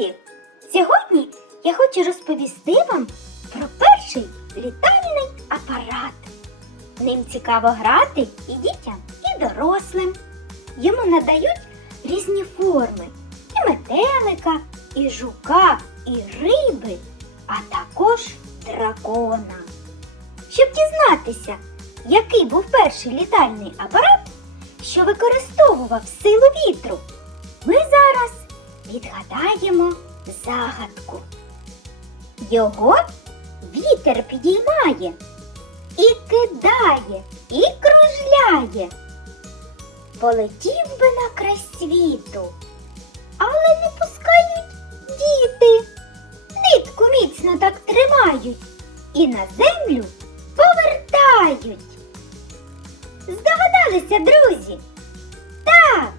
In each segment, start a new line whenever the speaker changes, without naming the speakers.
друзі! Сьогодні я хочу розповісти вам про перший літальний апарат. Ним цікаво грати і дітям, і дорослим. Йому надають різні форми і метелика, і жука, і риби, а також дракона. Щоб дізнатися, який був перший літальний апарат, що використовував силу вітру, ми зараз відгадаємо загадку. Його вітер підіймає і кидає, і кружляє. Полетів би на край світу, але не пускають діти. Нитку міцно так тримають і на землю повертають. Здогадалися, друзі? Так,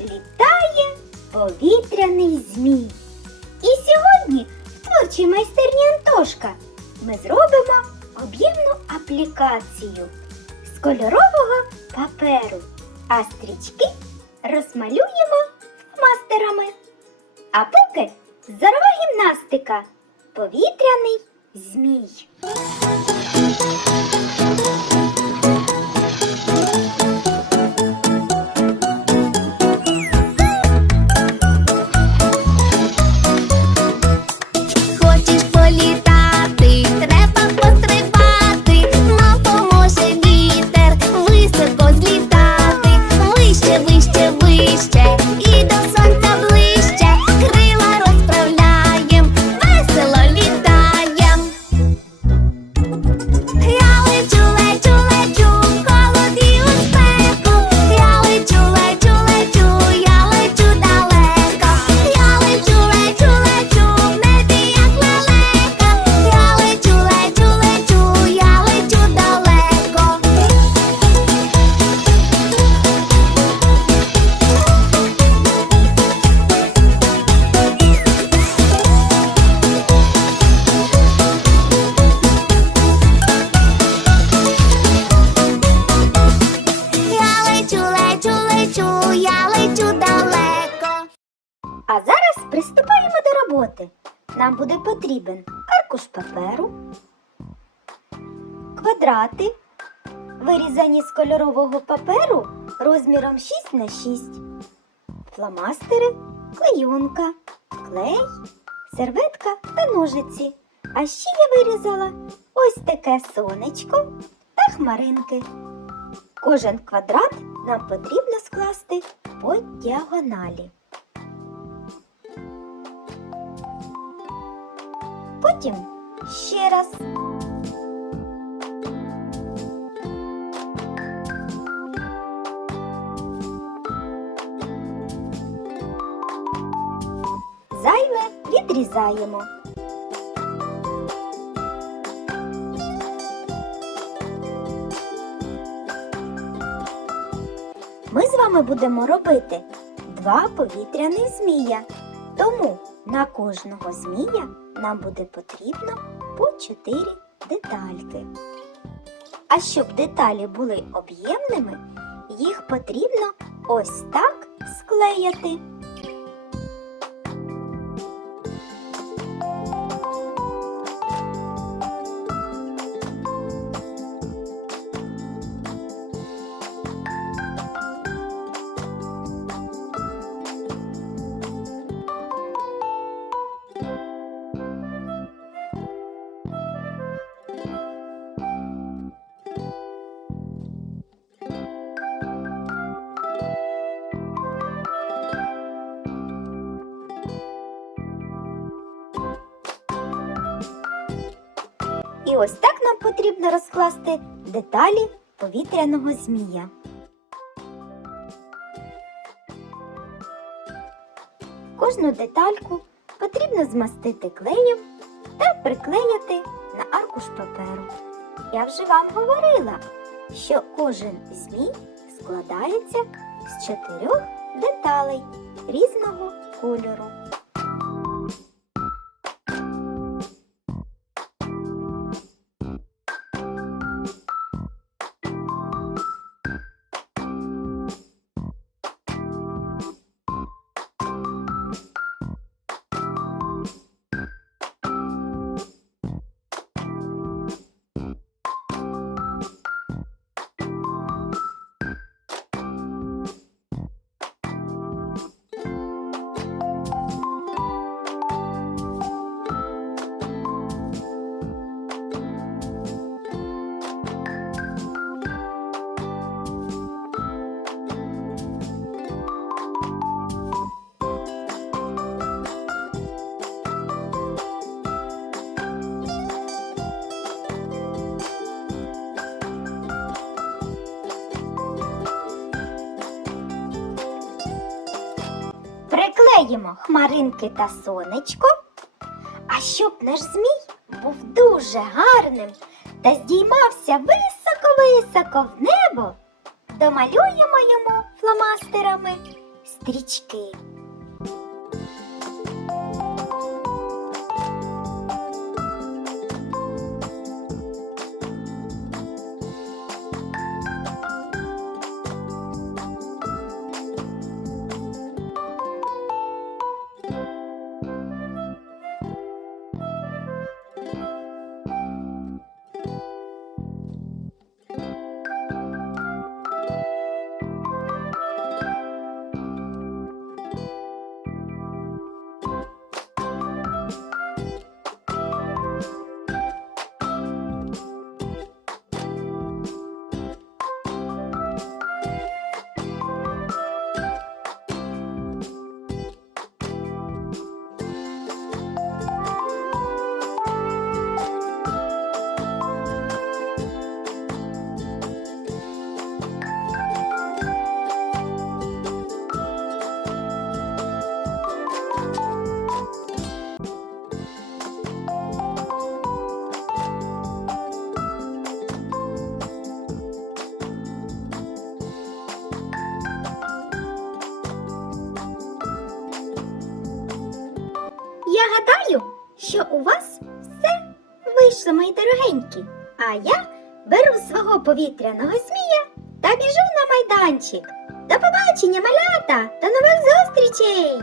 літає повітряний змій. І сьогодні в творчій майстерні Антошка ми зробимо об'ємну аплікацію з кольорового паперу, а стрічки розмалюємо мастерами. А поки зорова гімнастика повітряний змій. Приступаємо до роботи. Нам буде потрібен аркуш паперу, квадрати, вирізані з кольорового паперу розміром 6 на 6, фломастери, клейонка, клей, серветка та ножиці. А ще я вирізала ось таке сонечко та хмаринки. Кожен квадрат нам потрібно скласти по діагоналі. Потім ще раз. Зайве відрізаємо. Ми з вами будемо робити два повітряних змія. Тому на кожного змія нам буде потрібно по 4 детальки. А щоб деталі були об'ємними, їх потрібно ось так склеяти. І ось так нам потрібно розкласти деталі повітряного змія. Кожну детальку потрібно змастити клеєм та приклеїти на аркуш паперу. Я вже вам говорила, що кожен змій складається з чотирьох деталей різного кольору. Додаємо хмаринки та сонечко. А щоб наш змій був дуже гарним та здіймався високо-високо в небо, домалюємо йому фломастерами стрічки. Гадаю, що у вас все вийшло, мої дорогенькі. А я беру свого повітряного змія та біжу на майданчик. До побачення, малята! До нових зустрічей!